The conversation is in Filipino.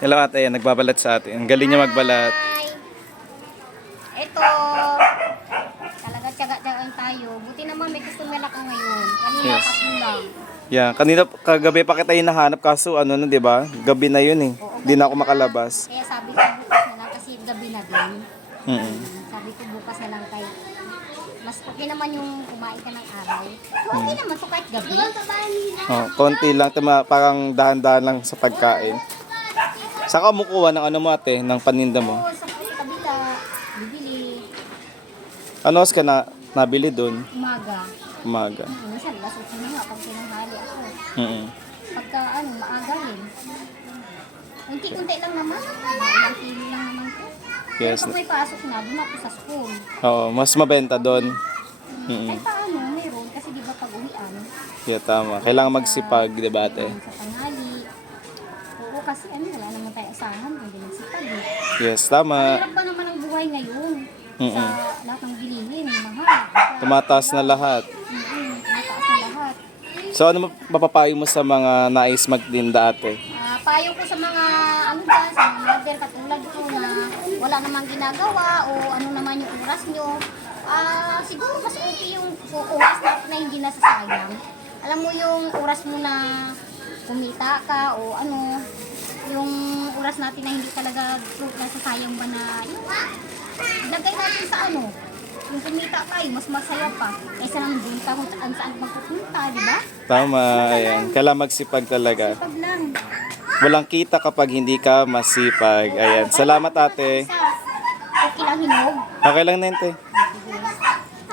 Hello ate, nagbabalat sa atin. Ang galing niya magbalat. Hi! Ito, talaga tiyaga-tiyagaan tayo. Buti naman may customer ka ngayon. Kanina Yes. tatlo lang. Yan, kanina kagabi pa kita hinahanap kaso ano na 'di ba? Gabi na 'yun eh. Oo, Hindi na ako gabi makalabas. Kaya sabi ko bukas na lang kasi gabi na din. Mm. Sabi ko bukas na lang kay mas okay naman yung kumain ka ng araw. Okay naman to kahit gabi. Oh, konti lang parang dahan-dahan lang sa pagkain. Saka kumukuha ng ano mo ate, ng paninda mo. Oo, sa kabila, bibili, Ano ka na nabili doon? umaga. Umaga. Minsan, lasot na nga pag pinanghali ako. Mm. Pagka maaga rin. Unti-unti lang naman. Ilang kilo lang naman ko. Yes. Pero pag may pasok na, doon ako sa school. Oo, mas mabenta doon. Kahit paano, meron. Kasi di ba pag uwian, Yeah, tama. Kailangan magsipag, 'di ba ate? sa tanghali. Oo, kasi wala naman tayo asahan. Hindi nagsipag eh. Yes, tama. Hirap pa naman ang buhay ngayon. Sa lahat ng bilihin, mahal. Tumataas na lahat. Mataas na lahat. So ano mapapayo mo sa mga nais magtinda ate? Payo ko sa mga ano ba, sa mga mother katulad ko na wala namang ginagawa o ano naman yung oras nyo. Siguro mas okay yung oras na hindi nasasayang. Alam mo yung oras mo na kumita ka o ano, yung oras natin na hindi talaga nasasayang ba na yung lagay natin sa ano, yung kumita tayo, mas masaya pa. Kaysa nang doon ka kung saan magpupunta, di ba? Tama, ayan. Kailangan magsipag talaga. Pag lang. Walang kita kapag hindi ka masipag. Ayan. Salamat ate. Okay lang hinog. Okay lang na ate.